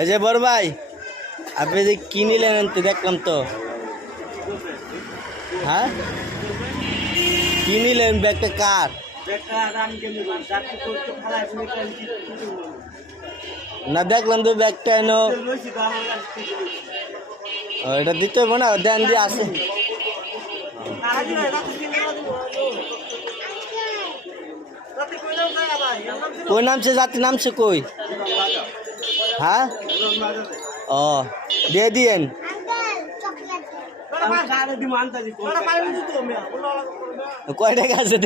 এই যে বড় ভাই, আপনি যে কি নিলেন দেখলাম তো। হ্যাঁ, কি নিলেন? ব্যাগটা কার? না দেখলাম তো ব্যাগটা এনো, এটা দিতে হবে না, দেন দিয়ে আসে। কই নামছে? যাত্রী নামছে কই? হ্যাঁ, ও দিয়ে দিয়েন। কয় টাকা আছে?